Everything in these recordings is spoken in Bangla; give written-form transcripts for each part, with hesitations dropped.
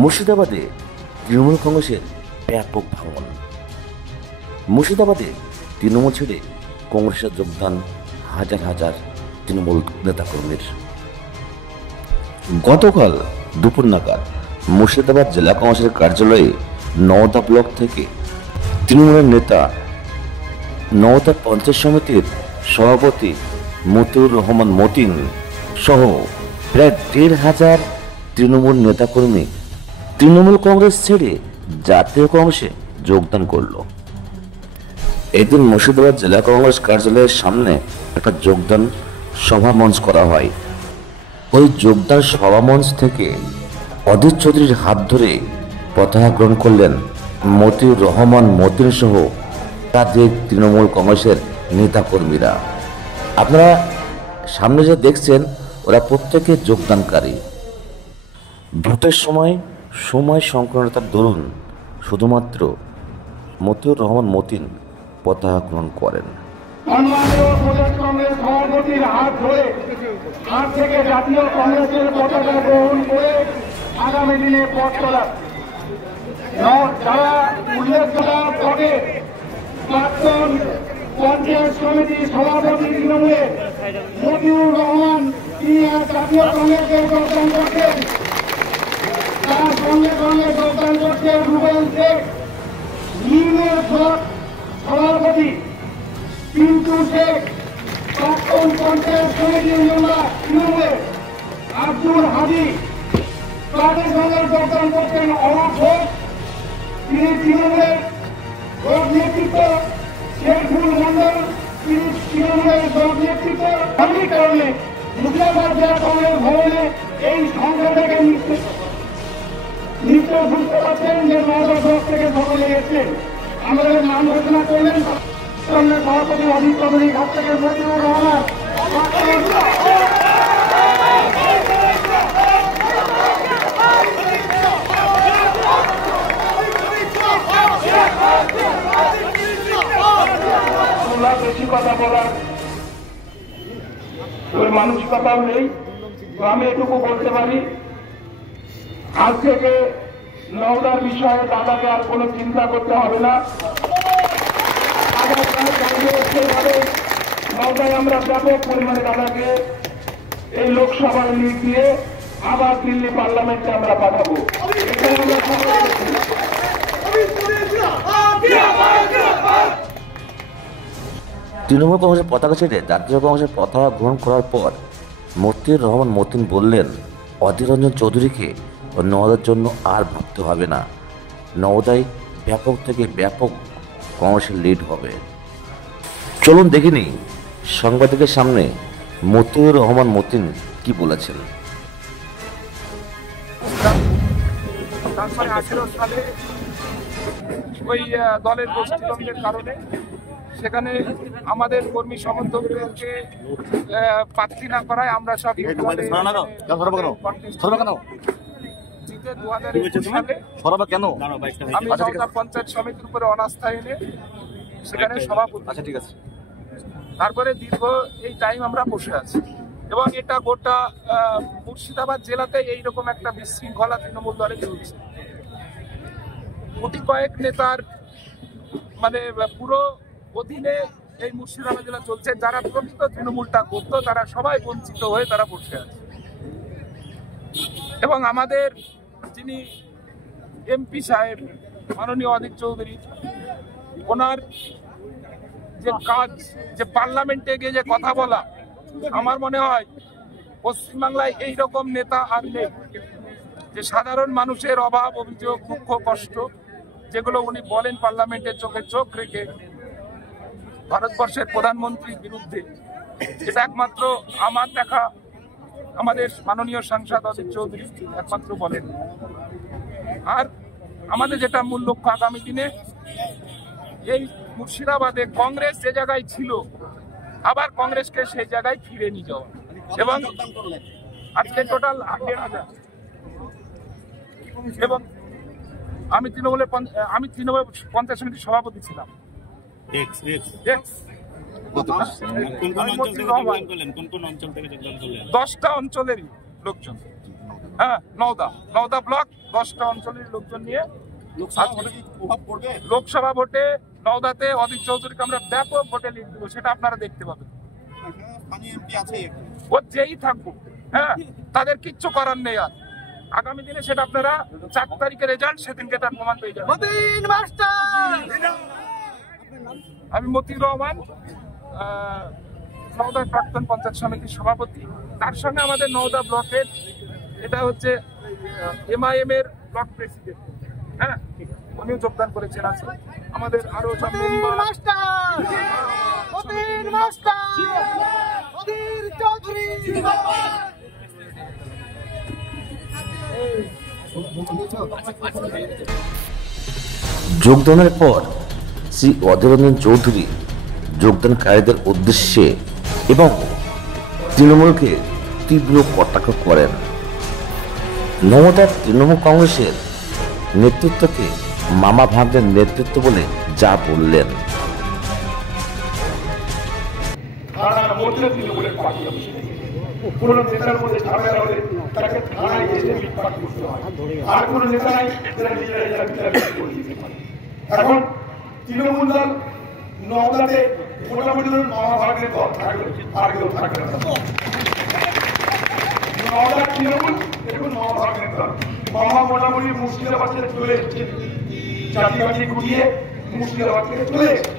মুর্শিদাবাদে তৃণমূল কংগ্রেসের ব্যাপক ভাঙন। মুর্শিদাবাদে তৃণমূল ছেড়ে কংগ্রেসে যোগদান হাজার হাজার তৃণমূল নেতাকর্মীর। গতকাল দুপুর নাগাদ মুর্শিদাবাদ জেলা কংগ্রেসের কার্যালয়ে নওদা ব্লক থেকে তৃণমূলের নেতা, নওদা পঞ্চায়েত সমিতির সভাপতি মতিউর রহমান মতিন সহ প্রায় ১,৫০০ তৃণমূল নেতাকর্মী তৃণমূল কংগ্রেস ছেড়ে জাতীয় কংগ্রেসে যোগদান করল। এদিন মুর্শিদাবাদ জেলা কংগ্রেস কার্যালয়ের সামনে একটা যোগদান সভা মঞ্চ করা হয়। ওই যোগদান সভা মঞ্চ থেকে অধীর চৌধুরীর হাত ধরে পতাকা গ্রহণ করলেন মতিউর রহমান মতিন সহ রাজ্যের তৃণমূল কংগ্রেসের নেতাকর্মীরা। আপনারা সামনে যে দেখছেন ওরা প্রত্যেকে যোগদানকারী। ভোটের সময় সংকীর্ণতার দরুন শুধুমাত্র মতিউর রহমান মতিন পতাকা গ্রহণ করেন। সভাপতির হাত ধরে হাত থেকে জাতীয় কংগ্রেসের পতাকা গ্রহণ করে আগামী দিনে পথ চলা যারা উল্লেখ করা পদে প্রাক্তন পঞ্চায়েত সমিতির সভাপতি তৃণমূলের মতিউর রহমান, তিনি জাতীয় কংগ্রেসে যোগদান করছেন। তার সঙ্গে সঙ্গে যোগদান করছেন রুবেল শেখ, নিমের সভাপতি পিন্টু শেখ, প্রাক্তন পঞ্চায়েত সমিতির মেম্বার তৃণমূলের আব্দুল হাদি, তাদের সঙ্গে যোগদান করছেন অরূপ ঘোষ, তিনি তৃণমূলের দল নেতৃত্ব, শেরফুল মন্ডল, তিনি তৃণমূলের দল নেতৃত্ব। আমি কারণে মুর্শিদাবাদ জেলা কংগ্রেস ভবনে এই সংখ্যা থেকে নিশ্চয় বুঝতে পারছেন যে ৯টা ব্লক থেকে সকলে এসেছেন। আমাদের নাম ঘোষণা করলেন সভাপতি অধীর চৌধুরীর কাছ থেকে মতিউর রহমান। বেশি কথা বলার ওই মানসিকতাও নেই, তো আমি এটুকু বলতে পারি, আজ থেকে নওদার বিষয়ে দাদাকে আর কোনো চিন্তা করতে হবে না। নওদায় আমরা ব্যাপক পরিমাণে দাদাকে এই লোকসভার লিড দিয়ে আবার দিল্লি পার্লামেন্টে আমরা পাঠাবো। তৃণমূল কংগ্রেসের পতাকা ছেড়ে জাতীয় কংগ্রেসের পতাকা গ্রহণ করার পর মতিউর রহমান মতিন বললেন, অধীর রঞ্জন চৌধুরীকে নওদার জন্য আর ভাবতে হবে না, নওদায় ব্যাপক থেকে ব্যাপক কংগ্রেসের লিড হবে। চলুন দেখিনি সাংবাদিকের সামনে মতিউর রহমান মতিন কি বলেছেন। 2018 সালে ওই দলের গোষ্ঠীদ্বন্দ্বের কারণে সেখানে আমাদের কর্মী সমর্থকদেরকে প্রার্থী না করায় আমরা সব জিতে 2021 সালে আমি নওদা পঞ্চায়েত সমিতির উপরে অনাস্থা এনে সেখানে সভাপতি। আচ্ছা, ঠিক আছে। তারপরে দীর্ঘ এই টাইম আমরা বসে আছি এবং এটা গোটা মুর্শিদাবাদ জেলাতে এইরকম একটা বিশৃঙ্খলা তৃণমূল দলে চলছে। কোটি কয়েক নেতার মানে পুরো অধীনে এই মুর্শিদাবাদ জেলা চলছে। যারা প্রকৃত তৃণমূলটা করতো তারা সবাই বঞ্চিত হয়ে তারা বসে আছে এবং আমাদের যিনি এমপি সাহেব মাননীয় অধীর চৌধুরী, ওনার যে কাজ, যে পার্লামেন্টে গিয়ে যে কথা বলা, আমার মনে হয় পশ্চিমবাংলায় এইরকম নেতা আর নেই, যে সাধারণ মানুষের অভাব, অভিযোগ, দুঃখ, কষ্ট যেগুলো উনি বলেন পার্লামেন্টের চোখে চোখ রেখে ভারতবর্ষের প্রধানমন্ত্রীর বিরুদ্ধে, এটা একমাত্র আমার দেখা আমাদের মাননীয় সাংসদ অধীর চৌধুরী একমাত্র বলেন। আর আমাদের যেটা মূল লক্ষ্য আগামী দিনে এই মুর্শিদাবাদে কংগ্রেস যে জায়গায় ছিল আবার কংগ্রেসকে সেই জায়গায় ফিরে নিয়ে যাওয়া। এবং আজকে টোটাল 1,500 এবং আমি তৃণমূল পঞ্চায়েত সমিতির সভাপতি ছিলাম। 10টা অঞ্চলেরই লোকজন। হ্যাঁ, নওদা ব্লক 10টা অঞ্চলের লোকজন নিয়ে লোকসভা ভোটে নওদাতে অদিত চৌধুরীকে আমরা ব্যাপক ভোটে লিড দেবো, সেটা আপনারা দেখতে পাবেন। ও যেই থাকবো, হ্যাঁ, তাদের কিচ্ছু করার নেই। আর আগামী দিনে সেটা আপনারা 4 তারিখের রেজাল্ট, সেদিনকে তার প্রমাণ পেয়ে যাবেন। আমি মতিউর রহমান, নওদা প্রাক্তন পঞ্চায়েত সমিতির সভাপতি। তার সঙ্গে আমাদের নওদা ব্লকের, এটা হচ্ছে MIM এর ব্লক প্রেসিডেন্ট, হ্যাঁ, উনিও যোগদান করেছেন। আছে আমাদের আরো যোগদানের পর শ্রী অধীর রঞ্জন চৌধুরী যোগদানকারীদের উদ্দেশ্যে এবং তৃণমূলকে তীব্র কটাক্ষ করেন। নওদার তৃণমূল কংগ্রেসের নেতৃত্বকে মামা ভাগদের নেতৃত্ব বলে যা বললেন। কোন নেতার মধ্যে ঝামেলা হলে তাকে থানায় এসে মিটমাট করতে হয়, আর কোন নেতা নাই এখন তৃণমূল দল নওদাতে মোটামুটি মহাভাগের দল থাকবে, আর কেউ থাকবে না। নওদার তৃণমূল এখন মহাভাগের দল। মোটামুটি মুর্শিদাবাদে চলে এসছে, চাকরি বাকরি গুটিয়ে মুর্শিদাবাদ থেকে চলে এসছে।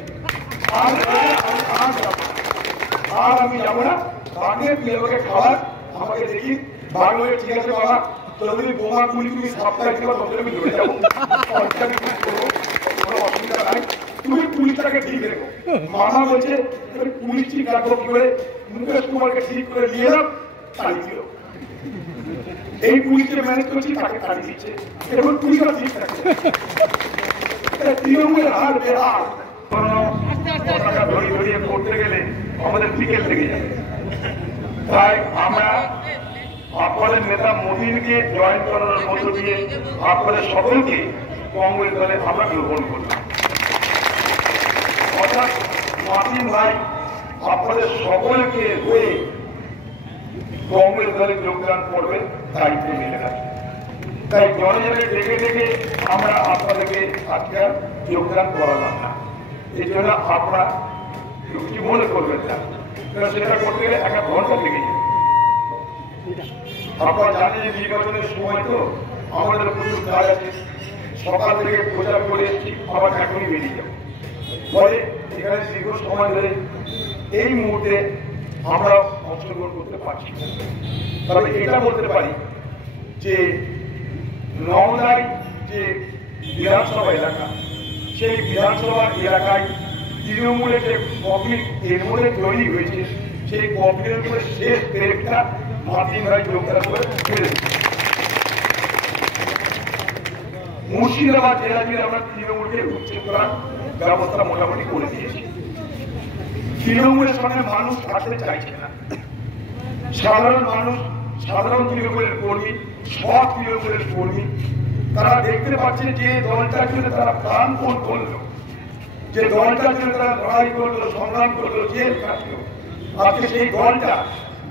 আর আমি যাবো না বাঘের প্লেবাকে খাওয়ার। আমাকে দেখি বাঘ হয়ে ঠিক আছে বাবা, যদি বোমা গুলি তুমি সপ্তাহে কিংবা তখন আমি ধরে যাবো, কোনো অসুবিধা নাই, তুমি পুলিশটাকে ঠিক রেখো। মামা বলছে পুলিশ ঠিক রাখবো কি করে, মুকেশ কুমারকে ঠিক করে নিয়ে এলাম, তাড়িয়ে দিল। এই পুলিশকে ম্যানেজ করছি, তাকে তাড়িয়ে দিচ্ছে। এখন পুলিশরা ঠিক থাকছে, তৃণমূলের হার বেহাল। ধরিয়ে করতে গেলে আমাদের বিকেল লেগে যাবে। তাই আমরা আপনাদের নেতা মোদীকে জয়েন করার মধ্য দিয়ে আপনাদের সকলকে কংগ্রেস দলে আমরা গ্রহণ করলাম। অর্থাৎ মাসিম ভাই আপনাদের সকলকে হয়ে কংগ্রেস দলে যোগদান করবে, দায়িত্ব মিলে গেছে। তাই জনে ডেকে ডেকে আমরা আপনাদেরকে আজকে যোগদান করালাম না। এই জন্য আপনারা কি মনে করবেন না, সেটা করতে গেলে 1 ঘন্টা লেগে যাবে। আপনারা জানেন নির্বাচনের সময় তো আমাদের প্রচুর কাজ আছে, সকাল থেকে প্রচার করে এসেছি, আবার এখনই বেরিয়ে যাবো। পরে এখানে দীর্ঘ সময় ধরে এই মুহূর্তে আমরা অংশগ্রহণ করতে পারছি। তবে এটা বলতে পারি যে নওদায় যে বিধানসভা এলাকা, সেই বিধানসভা এলাকায় তৃণমূলের যে কফি এর মধ্যে তৈরি হয়েছে, সেই কফির উপরে শেষ পেরেকটা মাসিম ভাই যোগদান করে ফেলেছে। মুর্শিদাবাদ জেলা জুড়ে আমরা তৃণমূলকে উচ্ছেদ করার ব্যবস্থা মোটামুটি করে দিয়েছি। তৃণমূলের সঙ্গে মানুষ থাকতে চাইছে না। সাধারণ মানুষ, সাধারণ তৃণমূলের কর্মী, সব তৃণমূলের কর্মী, তারা দেখতে পাচ্ছে যে দলটার জন্য তারা প্রাণপণ করলো, যে দলটার জন্য তারা লড়াই করলো, সংগ্রাম করলো, জেল কাটলো, আজকে সেই দলটা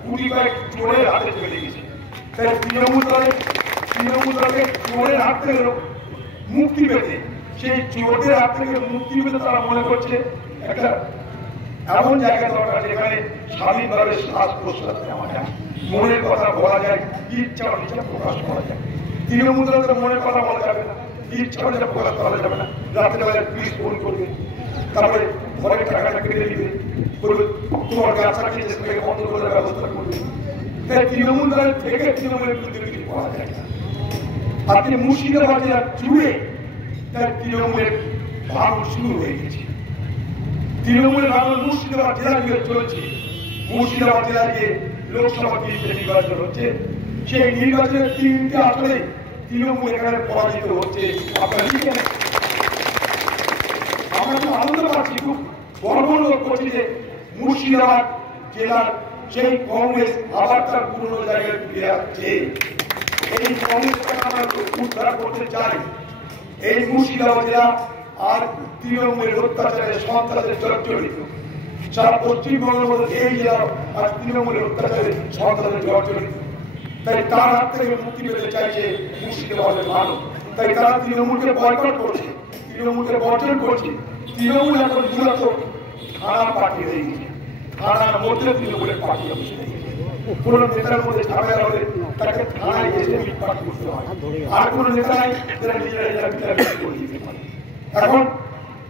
গুটি কয়েক চোরের হাতে চলে গেছে। তাই তৃণমূল দলের চোরের হাত থেকে মুক্তি পেতে, সেই চোরের হাত থেকে মুক্তি পেতে তারা মনে করছে একটা এমন জায়গা দরকার যেখানে স্বাধীনভাবে শ্বাস প্রশ্বাস নেওয়া যায়, মনের কথা বলা যায়, ইচ্ছা অনিচ্ছা প্রকাশ করা যায়। তৃণমূল দলের মনের কথা বলা যাবে না, ইচ্ছা অনিচ্ছা প্রকাশ করা যাবে না। রাত্রেবেলায় পুলিশ ফোন করবে, তারপরে ঘরের টাকাটা কেটে দিবে, বলবে তোমার ব্যবসা খেয়েছে, সেটাকে বন্ধ করার ব্যবস্থা করবে। তাই তৃণমূল দলের থেকে তৃণমূলের বিরুদ্ধে কিছু করা যায় না। আপনি মুর্শিদাবাদ জেলার জুড়ে তার তৃণমূলের ভাঙন শুরু হয়ে গেছে। তৃণমূলের ভাঙন মুর্শিদাবাদ জেলা জুড়ে চলছে। মুর্শিদাবাদ জেলায় যে লোকসভা নির্বাচন হচ্ছে, সেই নির্বাচনের 3টে আসলে তৃণমূল এখানে পরাজিত হচ্ছে। আপনারা লিখে নেন। আমরা খুব আনন্দ পাচ্ছি, খুব গর্ব অনুভব করছি যে মুর্শিদাবাদ জেলার সেই কংগ্রেস আবার তার পুরনো জায়গায় ফিরে আসছে। এই কংগ্রেসকে আমরা উদ্ধার করতে চাই। এই মুর্শিদাবাদ জেলা আর তৃণমূলের অত্যাচারের সন্ত্রাসের জর্জরিত। সারা পশ্চিমবঙ্গের মধ্যে এই জেলা আর তৃণমূলের অত্যাচারের সন্ত্রাসের জর্জরিত। তাই তার হাত থেকে মুক্তি পেতে চাইছে মুর্শিদাবাদের মানুষ। তাই তারা তৃণমূলকে বয়কট করছে, তৃণমূলকে বর্জন করছে। তৃণমূল এখন মূলত থানা পাঠিয়ে দিয়েছে, থানার মধ্যে তৃণমূলের পার্টি অফিস নেই। কোন নেতার মধ্যে ঝামেলা হলে তাকে থানায় এসে মিটমাট করতে হয়, আর কোন নেতা নাই যারা নিজেরা বিচার করে দিতে পারে। এখন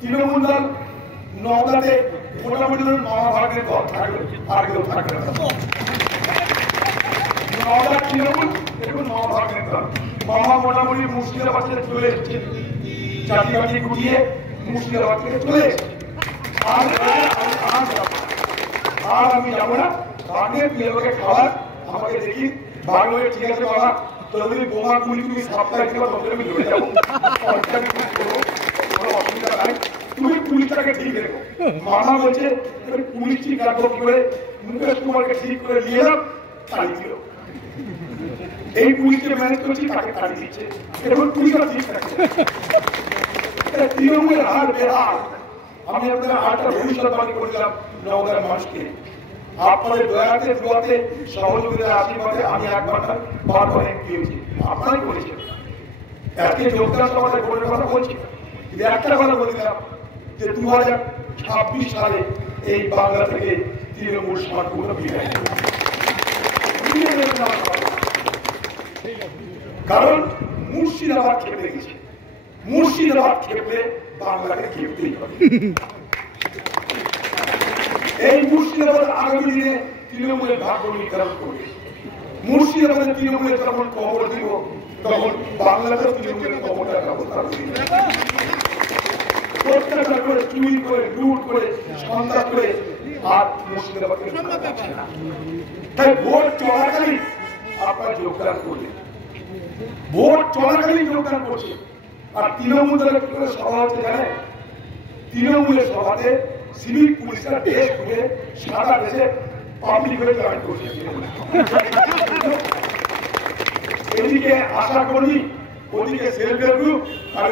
তৃণমূল দল নওদাতে মোটামুটি মহাভারতের দল থাকবে, আর কেউ থাকবে না। নওদা তৃণমূল এখন মহাভারতের দল। মামা মোটামুটি মুর্শিদাবাদ থেকে চলে এসছে, চাকরি বাকরি গুটিয়ে মুর্শিদাবাদ থেকে চলে এসছে। আর আমি যাবো না, আগে তুই আমাকে খাবার আমাকে দেখি বাংলায় ঠিক আছে বাবা, তোদের বোমা গুলি তুমি সপ্তাহে দিবা, তোদের আমি ধরে যাবো, কোনো অসুবিধা নাই, তুমি পুলিশটাকে ঠিক রেখো। মামা বলছে পুলিশ ঠিক রাখবো কি করে, মুকেশ কুমারকে ঠিক করে নিয়ে এলাম, তাড়িয়ে দিল। এই পুলিশকে ম্যানেজ করছি, তাকে তাড়িয়ে দিচ্ছে। এখন পুলিশরা ঠিক থাকছে, তৃণমূলের হার বেহাল। আমি আপনার আটটা ভবিষ্যৎবাণী করেছিলাম নওদার মানুষকে, আপনাদের দয়াতে দুয়াতে সহযোগিতার আশীর্বাদে আমি 1 ঘন্টা বারবার এমপি হয়েছি, আপনারাই করেছেন। আজকে যোগদান সভাতে ভোটের কথা বলছি, কিন্তু একটা কথা বলে দিলাম যে 2026 সালে এই বাংলা থেকে তৃণমূল সম্পূর্ণ বিদায় নেবে। কারণ মুর্শিদাবাদ খেপে গেছে, মুর্শিদাবাদ খেপলে বাংলাকে খেপতেই হবে। এই মুর্শিদাবাদ আগামী দিনে তৃণমূলের ভাগ্য নির্ধারণ করবে। মুর্শিদাবাদের তৃণমূলের যখন খবর দিব, তখন বাংলাদেশ তৃণমূলের খবরটার ব্যবস্থা করবে। প্রত্যেকটা করে চুরি করে লুট করে সন্ত্রাস করে আর মুর্শিদাবাদকে যাচ্ছে না। তাই ভোট চলাকালীন আপনারা যোগদান করলেন, ভোট চলাকালীন যোগদান করছে। আর তৃণমূল দলের কি করে সভা হচ্ছে জানেন? তৃণমূলের সভাতে সিভিক পুলিশরা ড্রেস খুলে সাদা ড্রেসে পাবলিক হয়ে জয়েন করছে। এদিকে আশা কর্মী, ওদিকে সেলফ হেল্প গ্রুপ, আর